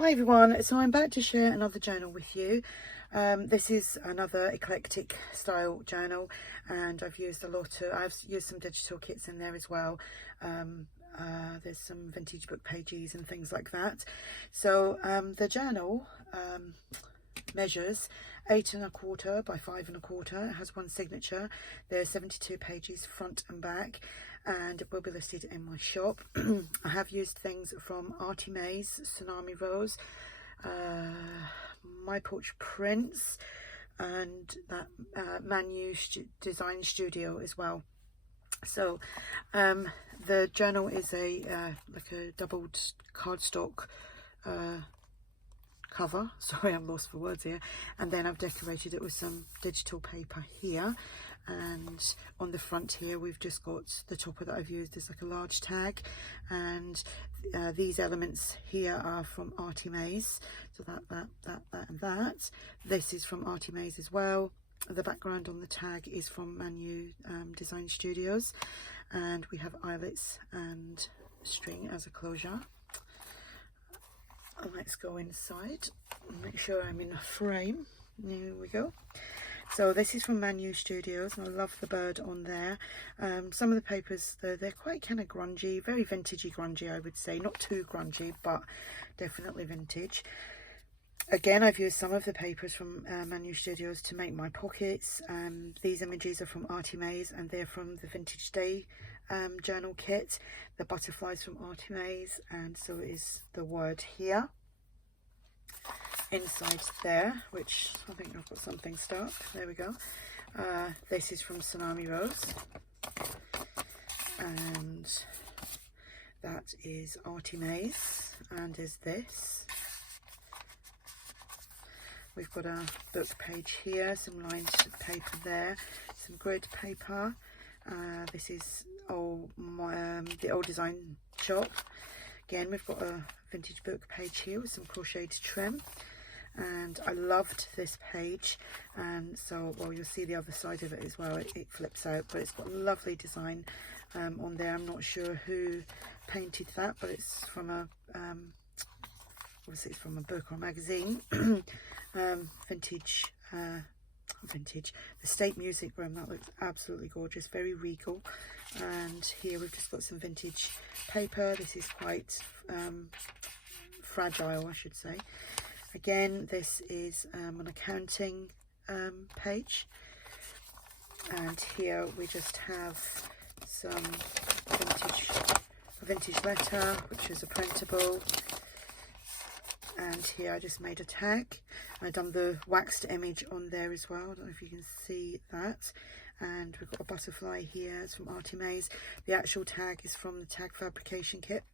Hi everyone, so I'm back to share another journal with you. This is another eclectic style journal, and I've used some digital kits in there as well. There's some vintage book pages and things like that. So the journal measures 8¼ by 5¼ It has one signature. There's 72 pages front and back, and it will be listed in my shop. I have used things from ARTYmaze, Tsunami Rose, My Porch Prints, and that Manu Design Studio as well. So the journal is like a doubled cardstock cover. Sorry, I'm lost for words here. And then I've decorated it with some digital paper here, and on the front here we've just got the topper that I've used as like a large tag, and these elements here are from ARTYmaze. So that and that. This is from ARTYmaze as well. The background on the tag is from Manu Design Studios, and we have eyelets and string as a closure. Let's go inside and make sure I'm in a frame. Here we go. So this is from Manu Studios, and I love the bird on there. Some of the papers, they're quite kind of grungy, very vintagey grungy, I would say. Not too grungy, but definitely vintage. Again, I've used some of the papers from Manu Studios to make my pockets. These images are from ARTYmaze, and they're from the Vintage Day journal kit. The butterflies from ARTYmaze, and so is the word here. Inside there, which I think I've got something stuck. There we go. This is from Tsunami Rose, and that is ARTYmaze, and is this. We've got a book page here, some lined paper there, some grid paper. This is the old design shop. Again, we've got a vintage book page here with some crocheted trim, and I loved this page. And so, well, you'll see the other side of it as well. It flips out, but it's got a lovely design on there. I'm not sure who painted that, but it's from a obviously it's from a book or magazine. Vintage, the State Music Room. That looks absolutely gorgeous, very regal. And here we've just got some vintage paper. This is quite fragile, I should say. Again, this is an accounting page, and here we just have some vintage letter, which is a printable. And here I just made a tag. I've done the waxed image on there as well. I don't know if you can see that. And we've got a butterfly here. It's from ARTYmaze. The actual tag is from the Tag Fabrication Kit,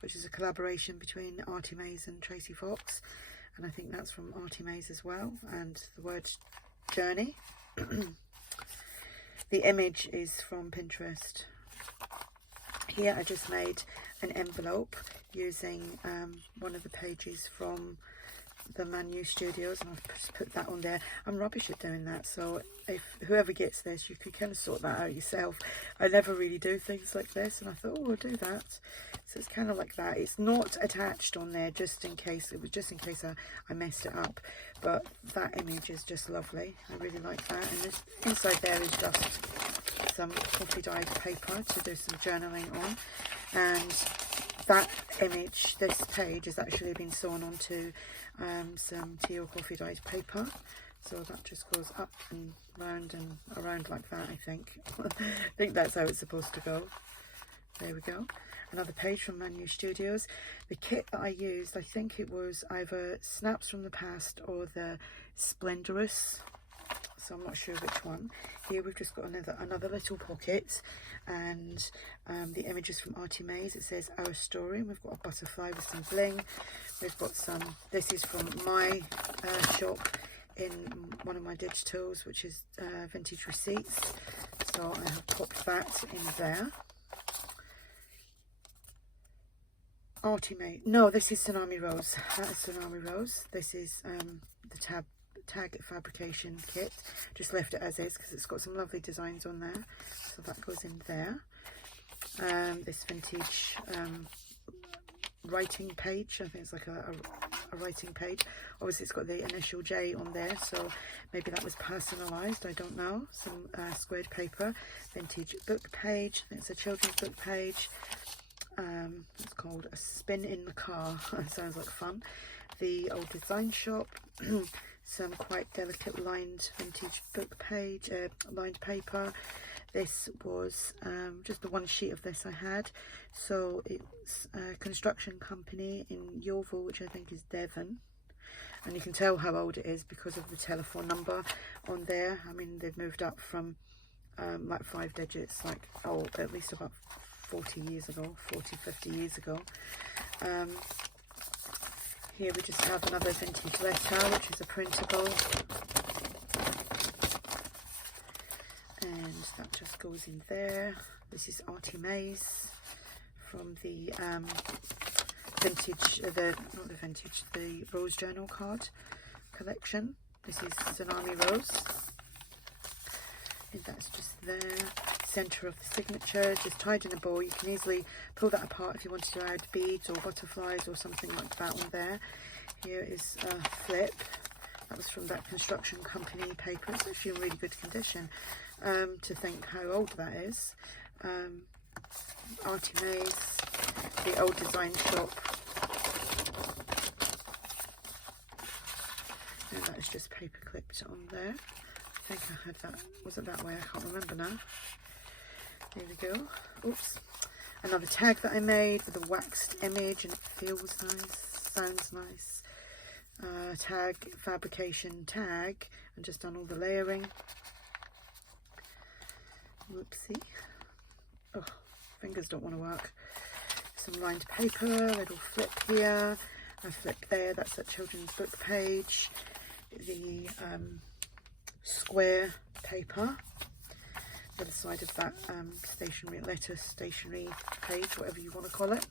which is a collaboration between ARTYmaze and Tracy Fox. And I think that's from ARTYmaze as well. And the word journey. The image is from Pinterest. Here I just made an envelope using one of the pages from the Manu Studios, and I've just put that on there. I'm rubbish at doing that, so if whoever gets this, you could kind of sort that out yourself. I never really do things like this, and I thought, oh, I'll do that. So it's kind of like that. It's not attached on there just in case. It was just in case I messed it up, but that image is just lovely. I really like that. And this inside there is just some coffee dyed paper to do some journaling on, and that image, this page, has actually been sewn onto some tea or coffee dyed paper. So that just goes up and around like that, I think. I think that's how it's supposed to go. There we go. Another page from Manu Studios. The kit that I used, I think it was either Snaps from the Past or the Splendorous. So I'm not sure which one. Here we've just got another little pocket, and the image is from ARTYmaze. It says Our Story, and we've got a butterfly with some bling. We've got this is from my shop in one of my digitals, which is Vintage Receipts. So I have popped that in there. ARTYmaze. No, this is Tsunami Rose. That is Tsunami Rose. This is the Tag Fabrication Kit. Just left it as is because it's got some lovely designs on there. So that goes in there. This vintage writing page. I think it's like a writing page. Obviously it's got the initial J on there, so maybe that was personalised, I don't know. Some squared paper, vintage book page, it's a children's book page. It's called A Spin in the Car. It sounds like fun. The Old Design Shop. Some quite delicate lined vintage book page, lined paper. This was just the one sheet of this I had. So it's a construction company in Yeovil, which I think is Devon. And you can tell how old it is because of the telephone number on there. I mean, they've moved up from like 5 digits, like, oh, at least about 40 years ago, 40, 50 years ago. Here we just have another vintage letter, which is a printable. And that just goes in there. This is ARTYmaze from the vintage, the Rose Journal card collection. This is Tsunami Rose. And that's just there. Centre of the signature, just tied in a bow. You can easily pull that apart if you wanted to add beads or butterflies or something like that on there. Here is a flip. That was from that construction company paper. It's actually in really good condition. To think how old that is. ARTYmaze, the Old Design Shop. And that is just paper clipped on there. I think I had that, was it that way? I can't remember now. There we go. Oops. Another tag that I made with a waxed image, and it feels nice, sounds nice. Tag, fabrication tag, and just done all the layering. Whoopsie. Oh, fingers don't want to work. Some lined paper, little flip here, a flip there, that's that children's book page. The square paper. The other side of that stationery page, whatever you want to call it,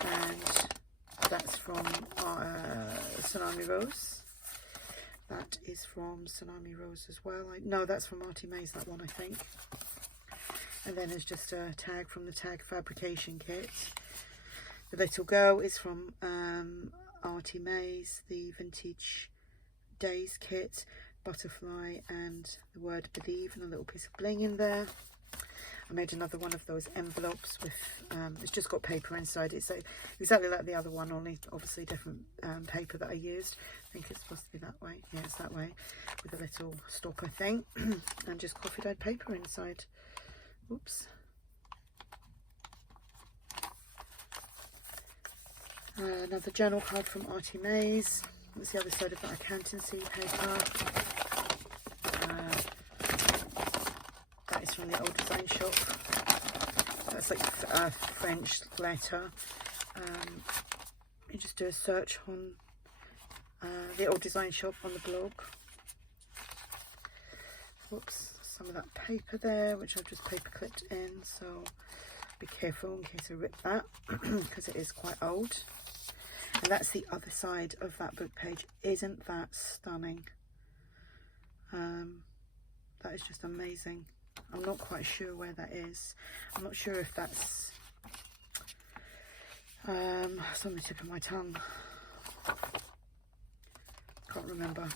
and that's from Tsunami Rose. That is from Tsunami Rose as well. No, that's from ARTYmaze, that one, I think. And then there's just a tag from the tag fabrication kit. The little girl is from ARTYmaze, the vintage days kit. Butterfly and the word believe and a little piece of bling in there. I made another one of those envelopes with it's just got paper inside. It's exactly like the other one, only obviously different paper that I used. I think it's supposed to be that way. Yeah, it's that way, with a little stopper thing and just coffee dyed paper inside. Oops. Another journal card from ARTYmaze. That's the other side of that accountancy paper. That is from the Old Design Shop. That's like a French letter. You just do a search on the Old Design Shop on the blog. Whoops, some of that paper there, which I've just paper clipped in, so be careful in case I rip that, because it is quite old. And that's the other side of that book page. Isn't that stunning? That is just amazing. I'm not quite sure where that is. I'm not sure if that's it's on the tip of my tongue. Can't remember.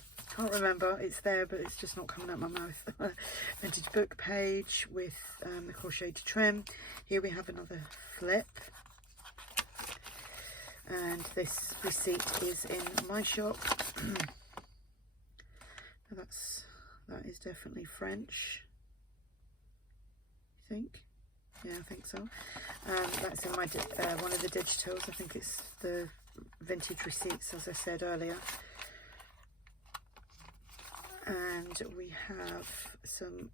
It's there, but it's just not coming out my mouth. Vintage book page with the crocheted trim. Here we have another flip. And this receipt is in my shop. That is definitely French, I think. Yeah, I think so. That's in my one of the digitals. I think it's the vintage receipts, as I said earlier. And we have some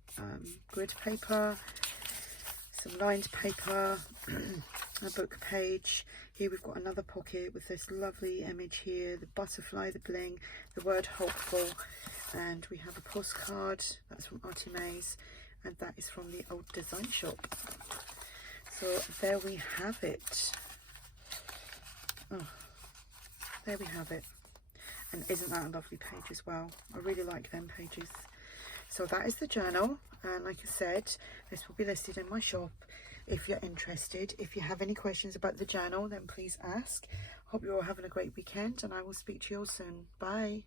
grid paper, some lined paper, a book page. Here we've got another pocket with this lovely image here, the butterfly, the bling, the word hopeful, and we have a postcard. That's from ARTYmaze, and that is from the Old Design Shop. So there we have it. Oh, there we have it. And isn't that a lovely page as well? I really like them pages. So that is the journal, and like I said, this will be listed in my shop if you're interested. If you have any questions about the journal, then please ask. Hope you're all having a great weekend, and I will speak to you all soon. Bye.